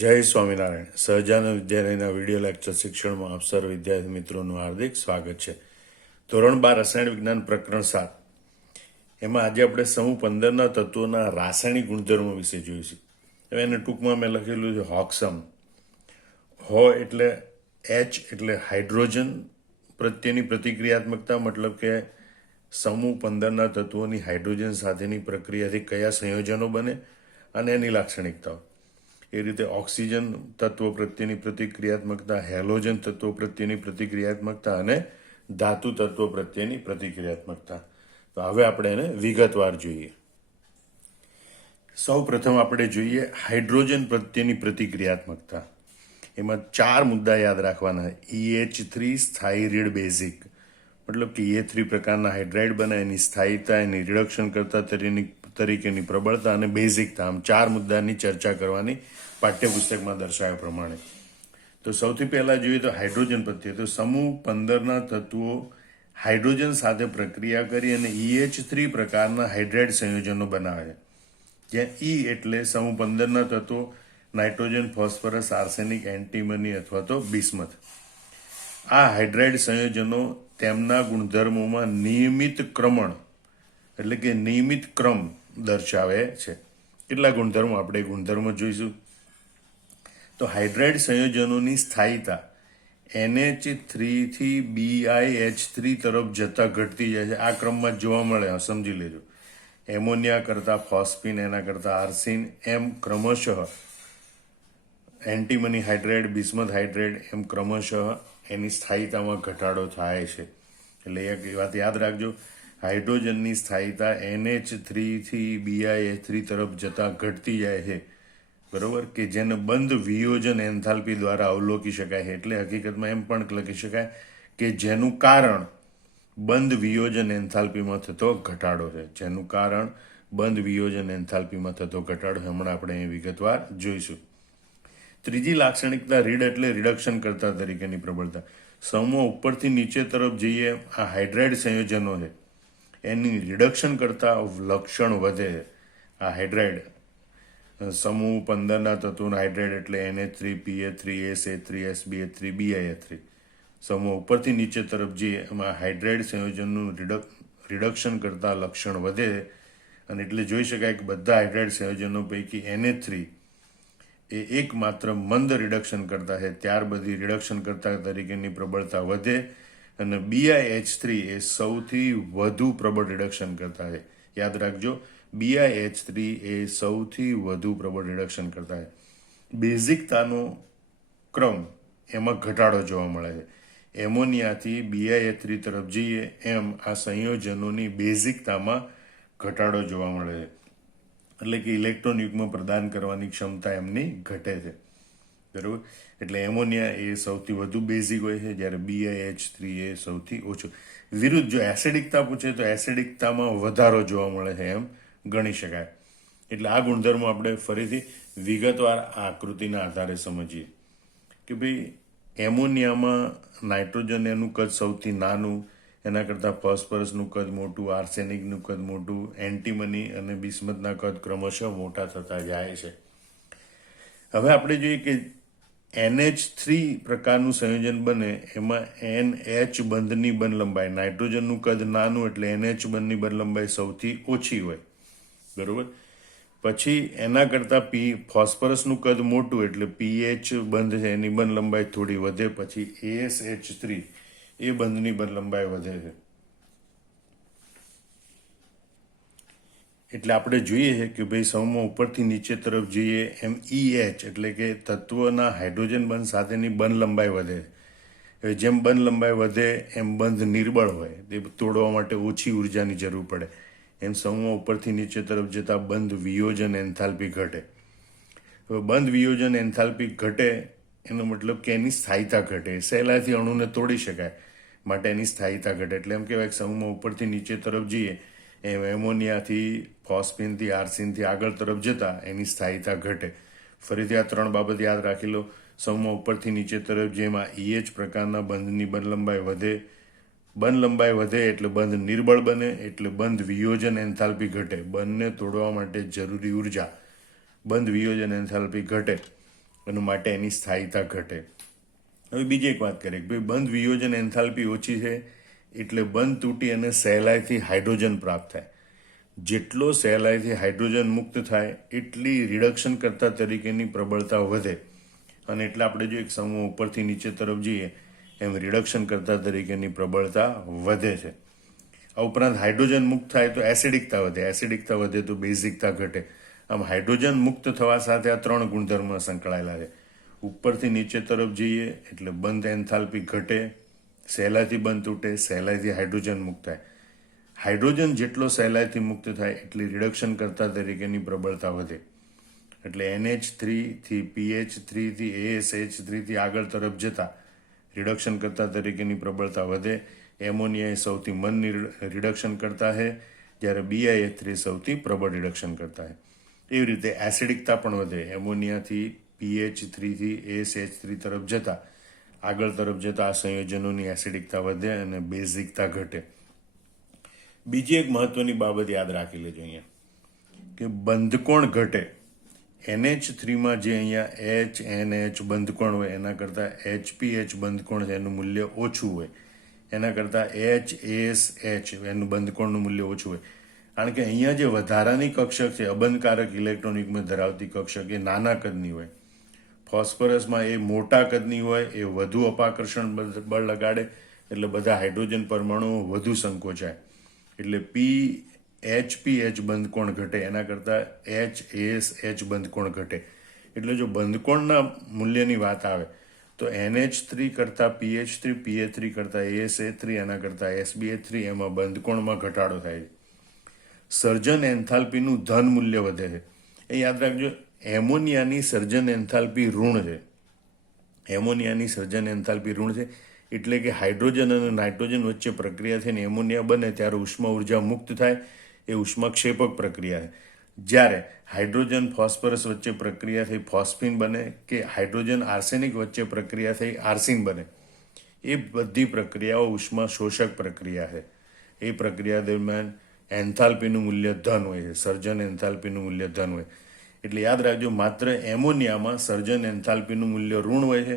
જય સ્વામિનારાયણ. સહજાનંદ વિદ્યાલયના video lecture શિક્ષણમાં આપ સર્વ વિદ્યાર્થી મિત્રોનું હાર્દિક સ્વાગત છે. ધોરણ 12 રસાયણ વિજ્ઞાન પ્રકરણ 7. એમાં આજે આપણે સમૂહ 15ના તત્વોના રાસાયણિક ગુણધર્મો વિશે જોઈશું. હવે એને ટૂંકમાં મેં લખેલું છે હોક્સમ. હો એટલે એચ એટલે હાઇડ્રોજન પ્રત્યેની પ્રતિક્રિયાત્મકતા, મતલબ કે સમૂહ 15ના તત્વોની હાઇડ્રોજન સાથેની પ્રક્રિયાથી કયા સંયોજનો બને અને એની લાક્ષણિકતાઓ. એ રીતે ઓક્સિજન તત્વ પ્રત્યેની પ્રતિક્રિયાત્મકતા, હેલોજન તત્વો પ્રત્યેની પ્રતિક્રિયાત્મકતા અને ધાતુ તત્વો પ્રત્યેની પ્રતિક્રિયાત્મકતા. તો હવે આપણે એને વિગતવાર જોઈએ. સૌ પ્રથમ આપણે જોઈએ હાઇડ્રોજન પ્રત્યેની પ્રતિક્રિયાત્મકતા. એમાં 4 મુદ્દા યાદ રાખવાના. EH3 સ્થાયી રીડ બેઝિક, મતલબ કે E3 પ્રકારના હાઇડ્રાઇડ બને, એની સ્થાયીતા, એની રિડક્શન કરતા તરીકેની પ્રબળતા અને બેઝિકતા. આમ 4 મુદ્દાની ચર્ચા કરવાની પાઠ્યપુસ્તકમાં દર્શાવ્યા પ્રમાણે. તો સૌથી પહેલા જોઈએ તો હાઇડ્રોજન પ્રત્યે. તો સમૂહ 15ના તત્વો હાઇડ્રોજન સાથે પ્રક્રિયા કરી અને EH3 પ્રકારના હાઇડ્રાઇડ સંયોજનો બનાવે છે. જ્યાં E એટલે સમૂહ 15ના તત્વો નાઇટ્રોજન, ફોસ્ફરસ, આર્સેનિક, એન્ટીમની અથવા તો બિસ્મથ. આ હાઇડ્રાઇડ સંયોજનો તેમના ગુણધર્મોમાં નિયમિત ક્રમણ એટલે કે નિયમિત ક્રમ દર્શાવે છે. કેટલા ગુણધર્મો? આપણે ગુણધર્મો જોઈશું. તો હાઇડ્રાઇડ સંયોજનોની સ્થાયીતા NH3 થી BiH3 તરફ જતા ઘટતી જાય છે. આ ક્રમમાં જોવા મળે, સમજી લેજો. એમોનિયા કરતા ફોસ્ફીન, એના કરતા આર્સિન, એમ ક્રમશઃ એન્ટીમની હાઇડ્રાઇડ, બિસ્મથ હાઇડ્રાઇડ, એમ ક્રમશઃ એની સ્થાયીતામાં ઘટાડો થાય છે. એટલે એક વાત યાદ રાખજો, હાઇડ્રોજનની સ્થાયીતા NH3 થી BiH3 તરફ જતા ઘટતી જાય છે, બરોબર, કે જેને બંધ વિયોજન એન્થાલ્પી દ્વારા અવલોકી શકાય છે. એટલે હકીકતમાં એમ પણ લખી શકાય કે જેનું કારણ બંધ વિયોજન એન્થાલ્પીમાં થતો ઘટાડો છે. જેનું કારણ બંધ વિયોજન એન્થાલ્પીમાં થતો ઘટાડો. હમણાં આપણે અહીં વિગતવાર જોઈશું. ત્રીજી લાક્ષણિકતા રીડ એટલે રિડક્શન કરતા તરીકેની પ્રબળતા. સમૂહ ઉપરથી નીચે તરફ જઈએ, આ હાઇડ્રાઇડ સંયોજનો છે એની રિડક્શન કરતા લક્ષણ વધે છે. આ હાઇડ્રાઇડ સમૂહ 15ના તત્વોના હાઇડ્રાઇડ એટલે NH3, PH3, SA3, SBH3, BiH3. સમૂહ ઉપરથી નીચે તરફ જઈએ એમાં હાઇડ્રાઇડ સંયોજનનું રિડક્શન કરતા લક્ષણ વધે. અને એટલે જોઈ શકાય કે બધા હાઇડ્રાઇડ સંયોજનો પૈકી NH3 એ એકમાત્ર મંદ રિડક્શન કરતા છે. ત્યાર બધી રિડક્શન કરતા તરીકેની પ્રબળતા વધે અને BiH3 એ સૌથી વધુ પ્રબળ રિડક્શન કરતા છે. યાદ રાખજો, BiH3 એ સૌથી વધુ પ્રબળ રિડક્શન કરતા છે. બેઝિકતાનો ક્રમ એમાં ઘટાડો જોવા મળે છે. એમોનિયાથી BiH3 તરફ જઈએ એમ આ સંયોજનોની બેઝિકતામાં ઘટાડો જોવા મળે છે. એટલે કે ઇલેક્ટ્રોન યુગ્મ પ્રદાન કરવાની ક્ષમતા એમની ઘટે છે, બરાબર. એટલે એમોનિયા એ સૌથી વધુ બેઝિક હોય છે, જ્યારે BiH3 એ સૌથી ઓછું. વિરુદ્ધ જો એસિડિકતા પૂછે તો એસિડિકતામાં વધારો જોવા મળે છે એમ ગણી શકાય. એટલે આ ગુણધર્મો આપણે ફરીથી વિગતવાર આ આકૃતિના આધારે સમજીએ કે ભાઈ એમોનિયામાં નાઇટ્રોજન એનું કદ સૌથી નાનું, એના કરતાં ફોસ્ફરસનું કદ મોટું, આર્સેનિકનું કદ મોટું, એન્ટીમની અને બિસ્મથના કદ ક્રમશઃ મોટા થતા જાય છે. હવે આપણે જોઈએ કે NH3 પ્રકારનું સંયોજન બને એમાં NH બંધની બંધ લંબાઈ, નાઇટ્રોજનનું કદ નાનું એટલે NH બંધની બંધ લંબાઈ સૌથી ઓછી હોય, બરોબર. પછી એના કરતાં ફોસ્ફરસનું કદ મોટું એટલે PH બંધ છે એની બંધ લંબાઈ થોડી વધે. પછી ASH3 એ બંધની બંધ લંબાઈ વધે છે. એટલે આપણે જોઈએ છે કે ભાઈ સમૂહ ઉપરથી નીચે તરફ જઈએ એમ EH એટલે કે તત્વના હાઇડ્રોજન બંધ સાથેની બંધ લંબાઈ વધે. જેમ બંધ લંબાઈ વધે એમ બંધ નિર્બળ હોય, તે તોડવા માટે ઓછી ઉર્જાની જરૂર પડે. એમ સમૂહ ઉપરથી નીચે તરફ જતા બંધ વિયોજન એન્થાલ્પી ઘટે. હવે બંધ વિયોજન એન્થાલ્પી ઘટે એનો મતલબ કે એની સ્થાયીતા ઘટે. સહેલાઈથી અણુને તોડી શકાય માટે એની સ્થાયીતા ઘટે. એટલે એમ કહેવાય કે સમૂહમાં ઉપરથી નીચે તરફ જઈએ એમ એમોનિયાથી, ફોસ્ફીનથી, આર્સિનથી આગળ તરફ જતા એની સ્થાયીતા ઘટે. ફરીથી આ 3 બાબત યાદ રાખી લો. સમૂહમાં ઉપરથી નીચે તરફ જેમાં EH પ્રકારના બંધની બંધ લંબાઈ વધે. બંધ લંબાઈ વધે એટલે બંધ નિર્બળ બને, એટલે બંધ વિયોજન એન્થાલ્પી ઘટે. બંધને તોડવા માટે જરૂરી ઉર્જા બંધ વિયોજન એન્થાલ્પી ઘટે. અને માટે એની સ્થાયીતા ઘટે. હવે બીજી એક વાત કરીએ કે ભાઈ બંધ વિયોજન એન્થાલ્પી ઓછી છે એટલે બંધ તૂટી અને સહેલાઈથી હાઇડ્રોજન પ્રાપ્ત થાય. જેટલો સહેલાઈથી હાઇડ્રોજન મુક્ત થાય એટલી રિડક્શન કરતા તરીકેની પ્રબળતા વધે, અને એટલે આપણે જો એક સમૂહ ઉપરથી નીચે તરફ જઈએ એમ રિડક્શન કરતા તરીકેની પ્રબળતા વધે છે. આ ઉપરાંત હાઇડ્રોજન મુક્ત થાય તો એસિડિકતા વધે, એસિડિકતા વધે તો બેઝિકતા ઘટે. આમ હાઇડ્રોજન મુક્ત થવા સાથે આ 3 ગુણધર્મો સંકળાયેલા છે. ઉપરથી નીચે તરફ જઈએ એટલે બંધ એન્થાલ્પી ઘટે, સહેલાઈથી બંધ તૂટે, સહેલાઈથી હાઇડ્રોજન મુક્ત થાય. હાઇડ્રોજન જેટલો સહેલાઈથી મુક્ત થાય એટલી રિડક્શન કરતા તરીકેની પ્રબળતા વધે. એટલે NH3 થી PH3 થી ASH3 થી આગળ તરફ જતા રિડક્શન કરતા તરીકેની પ્રબળતા વધે. એમોનિયા એ સૌથી મંદ રિડક્શન કરતા છે, જ્યારે BiH3 સૌથી પ્રબળ રિડક્શન કરતા છે. એવી રીતે એસિડિકતા પણ વધે. એમોનિયાથી PH3 થી ASH3 તરફ જતા આગળ તરફ જતા આ સંયોજનોની એસિડિકતા વધે અને બેઝિકતા ઘટે. બીજી એક મહત્વની બાબત યાદ રાખી લેજો અહીંયા કે બંધકોણ ઘટે. NH3માં જે અહીંયા HNH બંધકોણ હોય એના કરતાં HPH બંધકોણ છે એનું મૂલ્ય ઓછું હોય, એના કરતાં HASH એનું બંધકોણનું મૂલ્ય ઓછું હોય. કારણ કે અહીંયા જે વધારાની કક્ષક છે અબંધકારક ઇલેક્ટ્રોન યુગ્મ ધરાવતી કક્ષક એ નાના કદની હોય. ફોસ્ફરસમાં એ મોટા કદની હોય, એ વધુ અપાકર્ષણ બળ લગાડે એટલે બધા હાઇડ્રોજન પરમાણુઓ વધુ સંકોચાય. એટલે HPH બંધકોણ ઘટે, એના કરતાં HASH બંધકોણ ઘટે. એટલે જો બંધકોણના મૂલ્યની વાત આવે તો NH3 કરતાં PH3, PH3 કરતાં ASH3, એના કરતાં SBH3 એમાં બંધકોણમાં ઘટાડો થાય છે. સર્જન એન્થાલ્પીનું ધન મૂલ્ય વધે છે. એ યાદ રાખજો, એમોનિયાની સર્જન એન્થાલ્પી ઋણ છે. એમોનિયાની સર્જન એન્થાલ્પી ઋણ છે એટલે કે હાઇડ્રોજન અને નાઇટ્રોજન વચ્ચે પ્રક્રિયા થઈને એમોનિયા બને ત્યારે ઉષ્મા ઉર્જા મુક્ત થાય, એ ઉષ્માક્ષેપક પ્રક્રિયા છે. જ્યારે હાઇડ્રોજન ફોસ્ફરસ વચ્ચે પ્રક્રિયા થઈ ફોસ્ફીન બને કે હાઇડ્રોજન આર્સેનિક વચ્ચે પ્રક્રિયા થઈ આર્સિન બને, એ બધી પ્રક્રિયાઓ ઉષ્મા શોષક પ્રક્રિયા છે. એ પ્રક્રિયા દરમિયાન એન્થાલ્પીનું મૂલ્ય ધન હોય છે, સર્જન એન્થાલ્પીનું મૂલ્ય ધન હોય. એટલે યાદ રાખજો, માત્ર એમોનિયામાં સર્જન એન્થાલ્પીનું મૂલ્ય ઋણ હોય છે,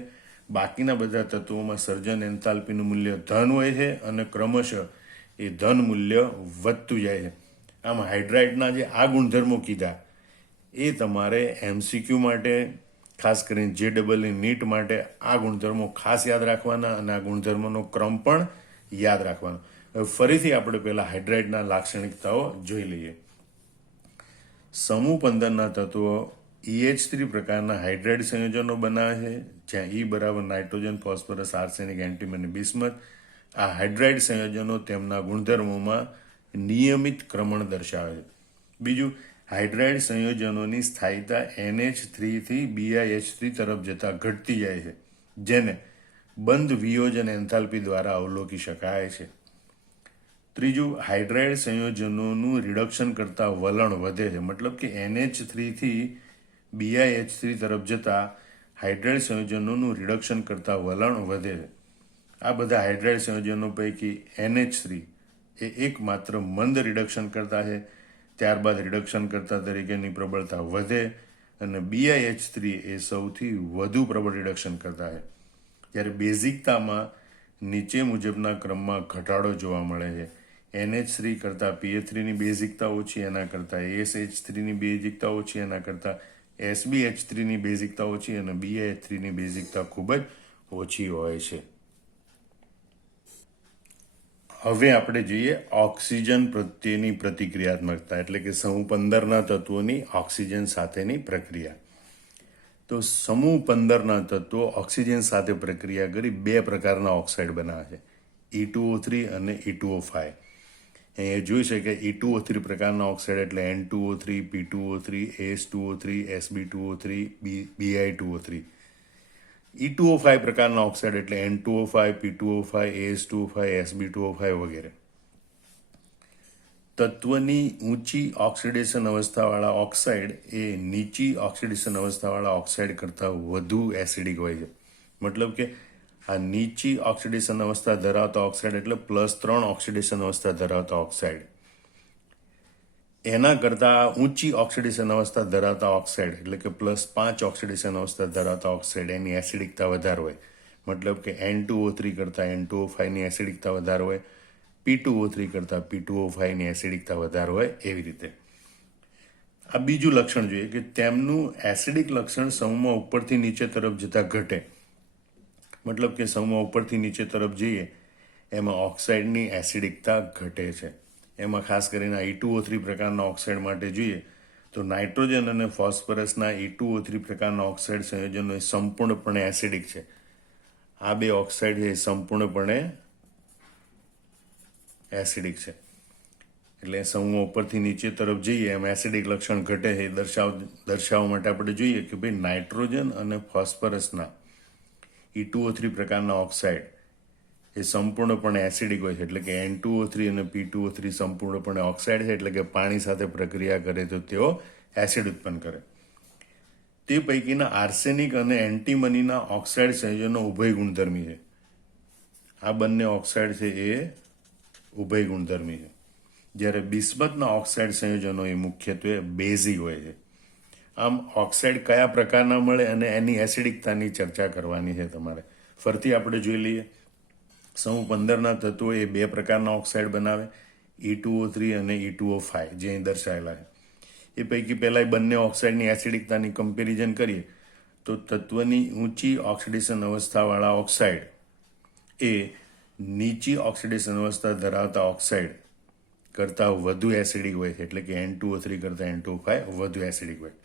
બાકીના બધા તત્વોમાં સર્જન એન્થાલ્પીનું મૂલ્ય ધન હોય છે અને ક્રમશઃ એ ધન મૂલ્ય વધતું જાય છે. આમ હાઇડ્રાઇડના જે આ ગુણધર્મો કીધા એ તમારે MCQ માટે, ખાસ કરીને JEE નીટ માટે આ ગુણધર્મો ખાસ યાદ રાખવાના અને આ ગુણધર્મોનો ક્રમ પણ યાદ રાખવાનો. હવે ફરીથી આપણે પહેલા હાઇડ્રાઇડના લાક્ષણિકતાઓ જોઈ લઈએ. સમૂહ 15ના તત્વો EH3 પ્રકારના હાઇડ્રાઇડ સંયોજનો બનાવે છે, જ્યાં E બરાબર nitrogen, phosphorus, arsenic, antimony, bismuth. આ હાઇડ્રાઇડ સંયોજનો તેમના ગુણધર્મોમાં નિયમિત ક્રમણ દર્શાવે છે. બીજું, હાઇડ્રાઇડ સંયોજનોની સ્થાયીતા NH3 થી BiH3 તરફ જતા ઘટતી જાય છે, જેને બંધ વિયોજન એન્થાલ્પી દ્વારા અવલોકી શકાય છે. ત્રીજું, હાઇડ્રાઇડ સંયોજનોનું રિડક્શન કરતા વલણ વધે છે. મતલબ કે NH3 થી BiH3 તરફ જતા હાઇડ્રાઇડ સંયોજનોનું રિડક્શન કરતા વલણ વધે છે. આ બધા હાઇડ્રાઇડ સંયોજનો પૈકી NH3 એ એકમાત્ર મંદ રિડક્શન કરતા છે. ત્યારબાદ રિડક્શન કરતા તરીકેની પ્રબળતા વધે અને BiH3 એ સૌથી વધુ પ્રબળ રિડક્શન કરતા છે. જ્યારે બેઝિકતામાં નીચે મુજબના ક્રમમાં ઘટાડો જોવા મળે છે. NH3 કરતાં PH3ની બેઝિકતા ઓછી, એના કરતાં ASH3ની બેઝિકતા ઓછી, એના કરતાં SBH3ની બેઝિકતા ઓછી અને BiH3ની બેઝિકતા ખૂબ જ ઓછી હોય છે. હવે આપણે જોઈએ ઓક્સિજન પ્રત્યેની પ્રતિક્રિયાત્મકતા, એટલે કે સમૂહ 15ના તત્વોની ઓક્સિજન સાથેની પ્રક્રિયા. તો સમૂહ 15ના તત્વો ઓક્સિજન સાથે પ્રક્રિયા કરી 2 પ્રકારના ઓક્સાઇડ બનાવે છે, E2O3 અને E2O5. અહીંયા જોઈ શકાય E2O3 પ્રકારના ઓક્સાઇડ એટલે N2O3, P2O3, AS2O3, SB2O3, Bi2O3. E2O5 પ્રકારના ઓક્સાઇડ એટલે N2O5, P2O5, AS2O5, SB2O5 વગેરે. તત્વની ઊંચી ઓક્સિડેશન અવસ્થાવાળા ઓક્સાઇડ એ નીચી ઓક્સિડેશન અવસ્થાવાળા ઓક્સાઇડ કરતાં વધુ એસિડિક હોય છે. મતલબ કે આ નીચી ઓક્સિડેશન અવસ્થા ધરાવતા ઓક્સાઇડ એટલે +3 ઓક્સિડેશન અવસ્થા ધરાવતા ઓક્સાઇડ. એના કરતાં ઊંચી ઓક્સિડેશન અવસ્થા ધરાવતા ઓક્સાઇડ એટલે કે +5 ઓક્સિડેશન અવસ્થા ધરાવતા ઓક્સાઇડ એની એસિડિકતા વધારે હોય. મતલબ કે N2O3 કરતાં N2O5ની એસિડિકતા વધારે હોય, P2O3 કરતાં P2O5ની એસિડિકતા વધારે હોય, એવી રીતે. આ બીજું લક્ષણ જોઈએ કે તેમનું એસિડિક લક્ષણ સમૂહમાં ઉપરથી નીચે તરફ જતા ઘટે. મતલબ કે સમૂહમાં ઉપરથી નીચે તરફ જઈએ એમાં ઓક્સાઇડની એસિડિકતા ઘટે છે. એમાં ખાસ કરીને E2O3 પ્રકારના ઓક્સાઇડ માટે જોઈએ તો નાઇટ્રોજન અને ફોસ્ફરસના E2O3 પ્રકારના ઓક્સાઇડ સંયોજનો એ સંપૂર્ણપણે એસિડિક છે. આ બે ઓક્સાઇડ એ સંપૂર્ણપણે એસિડિક છે. એટલે સમૂહ ઉપરથી નીચે તરફ જઈએ એમ એસિડિક લક્ષણ ઘટે છે દર્શાવવા માટે આપણે જોઈએ કે ભાઈ નાઇટ્રોજન અને ફોસ્ફરસના E2O3 પ્રકારના ઓક્સાઇડ એ સંપૂર્ણપણે એસિડિક હોય છે. એટલે કે N2O3 અને P2O3 સંપૂર્ણપણે ઓક્સાઇડ છે, એટલે કે પાણી સાથે પ્રક્રિયા કરે તો તેઓ એસિડ ઉત્પન્ન કરે. તે પૈકીના આર્સેનિક અને એન્ટીમનીના ઓક્સાઇડ સંયોજનો ઉભય ગુણધર્મી છે. આ બંને ઓક્સાઇડ છે એ ઉભય ગુણધર્મી છે. જ્યારે બિસ્મથના ઓક્સાઇડ સંયોજનો એ મુખ્યત્વે બેઝિક હોય છે. આમ ઓક્સાઇડ કયા પ્રકારના મળે અને એની એસિડિકતાની ચર્ચા કરવાની છે તમારે. ફરીથી આપણે જોઈ લઈએ. સમૂહ 15ના તત્વો એ બે પ્રકારના ઓક્સાઇડ બનાવે, E2O3 અને E2O5, જે અહીં દર્શાવેલા છે. એ પૈકી પહેલા બંને ઓક્સાઇડની એસિડિકતાની કમ્પેરિઝન કરીએ તો તત્વની ઊંચી ઓક્સિડેશન અવસ્થાવાળા ઓક્સાઇડ એ નીચી ઓક્સિડેશન અવસ્થા ધરાવતા ઓક્સાઇડ કરતાં વધુ એસિડિક હોય છે. એટલે કે N2O3 કરતાં N2O5 વધુ એસિડિક હોય.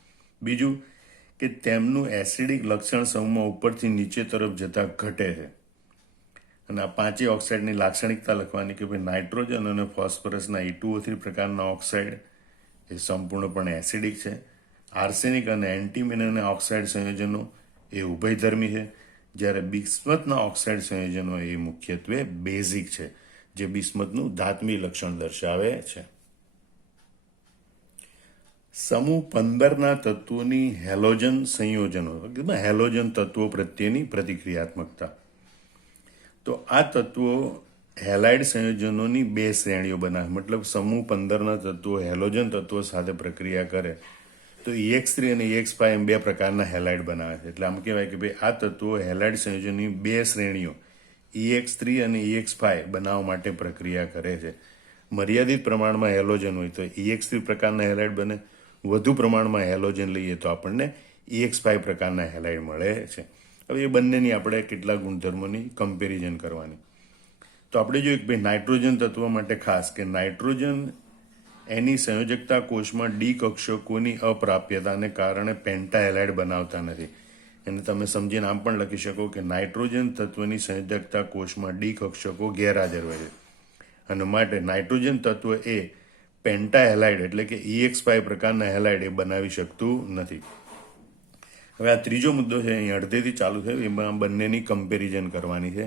બીજું કે તેમનું એસિડિક લક્ષણ સમૂહમાં ઉપરથી નીચે તરફ જતા ઘટે છે. અને આ પાંચેય ઓક્સાઇડની લાક્ષણિકતા લખવાની કે ભાઈ નાઇટ્રોજન અને ફોસ્ફરસના E2O3 પ્રકારના ઓક્સાઇડ એ સંપૂર્ણપણે એસિડિક છે. આર્સેનિક અને એન્ટીમનીના ઓક્સાઇડ સંયોજનો એ ઉભયધર્મી છે. જ્યારે બિસ્મથના ઓક્સાઇડ સંયોજનો એ મુખ્યત્વે બેઝિક છે, જે બિસ્મથનું ધાત્મિક લક્ષણ દર્શાવે છે. સમૂહ 15ના તત્વોની હેલોજન સંયોજનો, હેલોજન તત્વો પ્રત્યેની પ્રતિક્રિયાત્મકતા. તો આ તત્વો હેલાઇડ સંયોજનોની બે શ્રેણીઓ બનાવે. મતલબ સમૂહ 15ના તત્વો હેલોજન તત્વો સાથે પ્રક્રિયા કરે તો EX3 અને EX5 એમ બે પ્રકારના હેલાઇડ બનાવે છે. એટલે આમ કહેવાય કે ભાઈ આ તત્વો હેલાઇડ સંયોજનની બે શ્રેણીઓ EX3 અને EX5 બનાવવા માટે પ્રક્રિયા કરે છે. મર્યાદિત પ્રમાણમાં હેલોજન હોય તો EX3 પ્રકારના હેલાઇડ બને, વધુ પ્રમાણમાં હેલોજન લઈએ તો આપણને EX5 પ્રકારના હેલાઇડ મળે છે. હવે એ બંનેની આપણે કેટલાક ગુણધર્મોની કમ્પેરિઝન કરવાની. તો આપણે જોઈએ કે ભાઈ નાઇટ્રોજન તત્વ માટે ખાસ કે નાઇટ્રોજન એની સંયોજકતા કોષમાં ડી કક્ષકોની અપ્રાપ્યતાને કારણે પેન્ટાહેલાઇડ બનાવતા નથી. એને તમે સમજીને આમ પણ લખી શકો કે નાઇટ્રોજન તત્વની સંયોજકતા કોષમાં ડી કક્ષકો ગેરહાજર હોય છે અને માટે નાઇટ્રોજન તત્વ એ પેન્ટાહેલાઇડ એટલે કે EX5 પ્રકારના હેલાઇડ એ બનાવી શકતું નથી. હવે આ ત્રીજો મુદ્દો છે, અહીં અડધેથી ચાલુ થયો, એમાં બંનેની કમ્પેરિઝન કરવાની છે.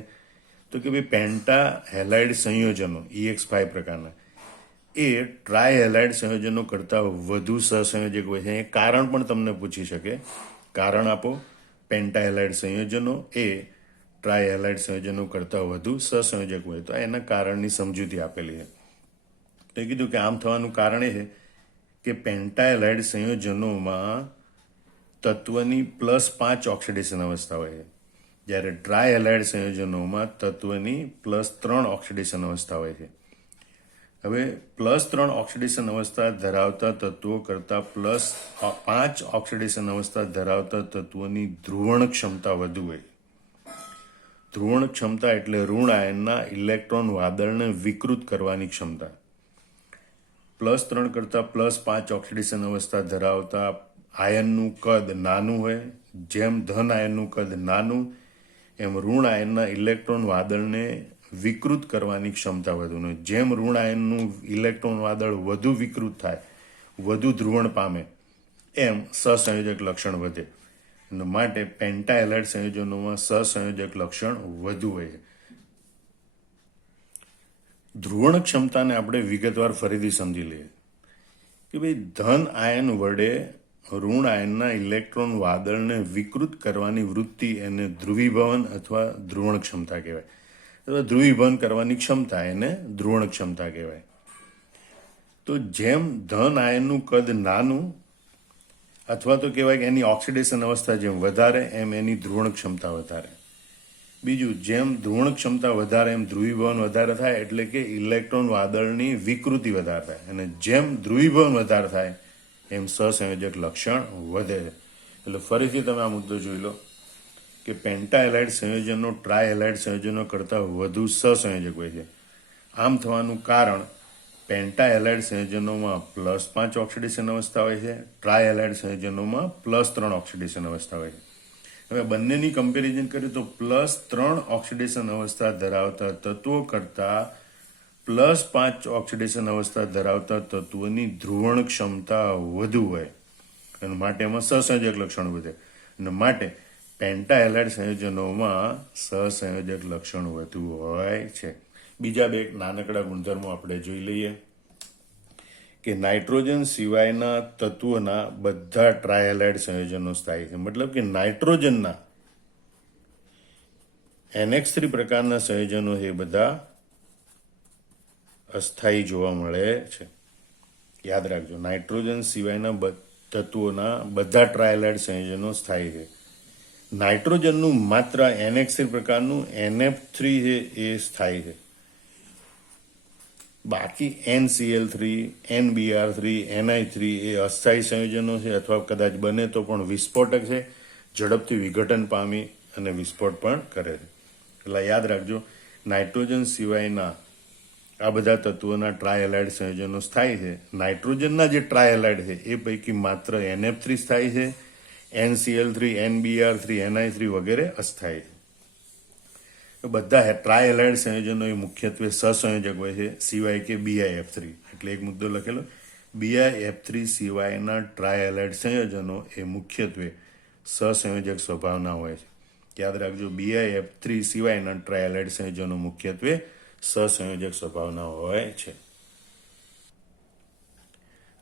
તો કે ભાઈ પેન્ટાહેલાઇડ સંયોજનો EX5 પ્રકારના એ ટ્રાયહેલાઇડ સંયોજનો કરતાં વધુ સહસંયોજક હોય છે. એ કારણ પણ તમને પૂછી શકે, કારણ આપો. પેન્ટાહેલાઇડ સંયોજનો એ ટ્રાયહેલાઇડ સંયોજનો કરતાં વધુ સહસંયોજક હોય. તો એના કારણની સમજૂતી આપેલી છે. તો એ કીધું કે આમ થવાનું કારણ એ છે કે પેન્ટાહેલાઇડ સંયોજનોમાં તત્વની +5 ઓક્સિડેશન અવસ્થા હોય છે, જ્યારે ટ્રાયહેલાઇડ સંયોજનોમાં તત્વની +3 ઓક્સિડેશન અવસ્થા હોય છે. હવે +3 ઓક્સિડેશન અવસ્થા ધરાવતા તત્વો કરતાં +5 ઓક્સિડેશન અવસ્થા ધરાવતા તત્વોની ધ્રુવણ ક્ષમતા વધુ હોય. ધ્રુવણ ક્ષમતા એટલે ઋણ આયનના ઇલેક્ટ્રોન વાદળને વિકૃત કરવાની ક્ષમતા. +3 કરતાં +5 ઓક્સિડેશન અવસ્થા ધરાવતા આયનનું કદ નાનું હોય. જેમ ધન આયનનું કદ નાનું એમ ઋણ આયનના ઇલેક્ટ્રોન વાદળને વિકૃત કરવાની ક્ષમતા વધુ હોય. જેમ ઋણ આયનનું ઇલેક્ટ્રોન વાદળ વધુ વિકૃત થાય, વધુ ધ્રુવણ પામે, એમ સહસંયોજક લક્ષણ વધે. માટે પેન્ટાહેલાઇડ સંયોજનોમાં સહસંયોજક લક્ષણ વધુ હોય છે. ધ્રુવણ ક્ષમતાને આપણે વિગતવાર ફરીથી સમજી લઈએ કે ભાઈ ધન આયન વડે ઋણ આયનના ઇલેક્ટ્રોન વાદળને વિકૃત કરવાની વૃત્તિ એને ધ્રુવીભવન અથવા ધ્રુવણ ક્ષમતા કહેવાય. અથવા ધ્રુવીભવન કરવાની ક્ષમતા એને ધ્રુવણ ક્ષમતા કહેવાય. તો જેમ ધન આયનનું કદ નાનું અથવા તો કહેવાય કે એની ઓક્સિડેશન અવસ્થા જેમ વધારે એમ એની ધ્રુવણ ક્ષમતા વધારે. બીજું, જેમ ધ્રુવણ ક્ષમતા વધારે એમ ધ્રુવીભવન વધારે થાય, એટલે કે ઇલેક્ટ્રોન વાદળની વિકૃતિ વધારે થાય. અને જેમ ધ્રુવીભવન વધારે થાય એમ સહસંયોજક લક્ષણ વધે. એટલે ફરીથી તમે આ મુદ્દો જોઈ લો કે પેન્ટાહેલાઇડ સંયોજનો ટ્રાયહેલાઇડ સંયોજનો કરતાં વધુ સહસંયોજક હોય છે. આમ થવાનું કારણ પેન્ટાહેલાઇડ સંયોજનોમાં +5 ઓક્સિડેશન અવસ્થા હોય છે, ટ્રાયહેલાઇડ સંયોજનોમાં +3 ઓક્સિડેશન અવસ્થા હોય છે. હવે બંનેની કમ્પેરિઝન કરીએ તો +3 ઓક્સિડેશન અવસ્થા ધરાવતા તત્વો કરતાં +5 ઓક્સિડેશન અવસ્થા ધરાવતા તત્વોની ધ્રુવણ ક્ષમતા વધુ હોય અને માટે એમાં સહસંયોજક લક્ષણ વધે. અને માટે પેન્ટાહેલાઇડ સંયોજનોમાં સહસંયોજક લક્ષણ વધુ હોય છે. બીજા બે નાનકડા ગુણધર્મો આપણે જોઈ લઈએ કે નાઇટ્રોજન સિવાયના તત્વોના બધા ટ્રાયહેલાઇડ સંયોજનો સ્થાયી છે. મતલબ કે નાઇટ્રોજનના NH3 પ્રકારના સંયોજનો એ બધા અસ્થાયી જોવા મળે છે. યાદ રાખજો, નાઇટ્રોજન સિવાયના તત્વોના બધા ટ્રાયહેલાઇડ સંયોજનો સ્થાયી છે. નાઇટ્રોજનનું માત્ર NH3 પ્રકારનું NF3 છે એ સ્થાયી છે. બાકી NCl3, NBr3, Ni3 એ અસ્થાયી સંયોજનો છે અથવા કદાચ બને તો પણ વિસ્ફોટક છે, ઝડપથી વિઘટન પામી અને વિસ્ફોટ પણ કરે છે. એટલે યાદ રાખજો, નાઇટ્રોજન સિવાયના આ બધા તત્વોના ટ્રાયહેલાઇડ સંયોજનો સ્થાયી છે. નાઇટ્રોજનના જે ટ્રાયહેલાઇડ છે એ પૈકી માત્ર NF3 સ્થાયી છે, NCl3, NBr3, Ni3 વગેરે અસ્થાયી છે. બધા ટ્રાયહેલાઇડ સંયોજનો એ મુખ્યત્વે સહસંયોજક હોય છે, સિવાય કે BiF3. એટલે એક મુદ્દો લખેલો, BiF3 સિવાયના ટ્રાયહેલાઇડ સંયોજનો એ મુખ્યત્વે સહસંયોજક સ્વભાવના હોય છે. યાદ રાખજો, BiF3 સિવાયના ટ્રાયહેલાઇડ સંયોજનો મુખ્યત્વે સહસંયોજક સ્વભાવના હોય છે.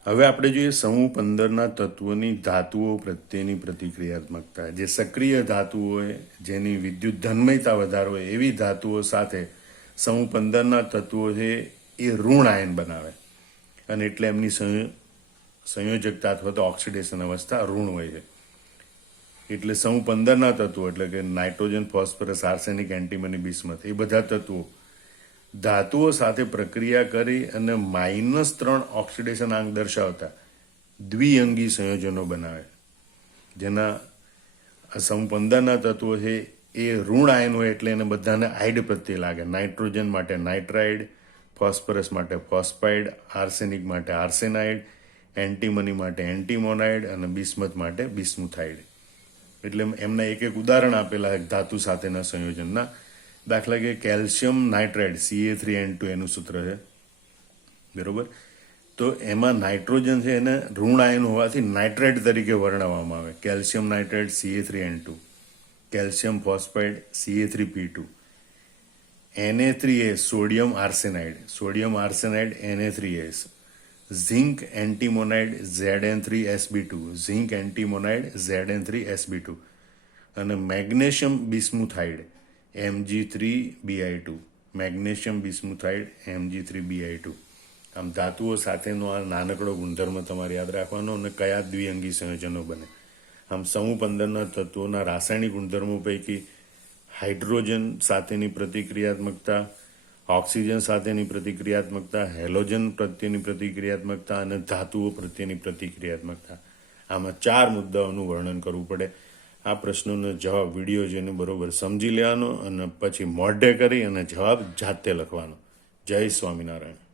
હવે આપણે જોઈએ સમૂહ 15ના તત્વોની ધાતુઓ પ્રત્યેની પ્રતિક્રિયાત્મકતા. જે સક્રિય ધાતુઓ હોય, જેની વિદ્યુત ધન્મયતા વધારે હોય એવી ધાતુઓ સાથે સમૂહ 15ના તત્વો છે એ ઋણ આયન બનાવે અને એટલે એમની સંયોજકતા અથવા તો ઓક્સિડેશન અવસ્થા ઋણ હોય છે. એટલે સમૂહ 15ના તત્વો એટલે કે nitrogen, phosphorus, arsenic, antimony, bismuth એ બધા તત્વો ધાતુઓ સાથે પ્રક્રિયા કરી અને -3 ઓક્સિડેશન આંક દર્શાવતા દ્વિઅંગી સંયોજનો બનાવે. જેના સમૂહ 15ના તત્વો છે એ ઋણ આયન હોય એટલે એને બધાને આઇડ પ્રત્યે લાગે. નાઇટ્રોજન માટે નાઇટ્રાઇડ, ફોસ્ફરસ માટે ફોસ્ફાઇડ, આર્સેનિક માટે આર્સેનાઇડ, એન્ટીમની માટે એન્ટીમોનાઇડ અને બિસ્મથ માટે બિસ્મુથાઇડ. એટલે એમના એક એક ઉદાહરણ આપેલા ધાતુ સાથેના સંયોજનના. દાખલા કે કેલ્શિયમ નાઇટ્રાઇડ Ca3N2 એનું સૂત્ર છે, બરોબર. તો એમાં નાઇટ્રોજન છે એને ઋણ આયન હોવાથી નાઇટ્રાઇડ તરીકે વર્ણવવામાં આવે. Calcium nitride Ca3N2, calcium phosphide Ca3P2, Na3A sodium arsenide, sodium arsenide Na3S, zinc antimonide Zn3Sb2, zinc antimonide Zn3Sb2 અને મેગ્નેશિયમ બિસ્મુથાઇડ Mg3Bi2, મેગ્નેશિયમ બિસ્મુથાઇડ Mg3Bi2. આમ ધાતુઓ સાથેનો આ નાનકડો ગુણધર્મ તમારે યાદ રાખવાનો અને કયા દ્વિઅંગી સંયોજનો બને. આમ સમૂહ 15ના તત્વોના રાસાયણિક ગુણધર્મો પૈકી હાઇડ્રોજન સાથેની પ્રતિક્રિયાત્મકતા, ઓક્સિજન સાથેની પ્રતિક્રિયાત્મકતા, હેલોજન પ્રત્યેની પ્રતિક્રિયાત્મકતા અને ધાતુઓ પ્રત્યેની પ્રતિક્રિયાત્મકતા, આમાં 4 મુદ્દાઓનું વર્ણન કરવું પડે. આ પ્રશ્નોનો જવાબ વિડીયો જોઈને બરોબર સમજી લેવાનો અને પછી મોઢે કરી અને જવાબ જાતે લખવાનો. જય સ્વામિનારાયણ.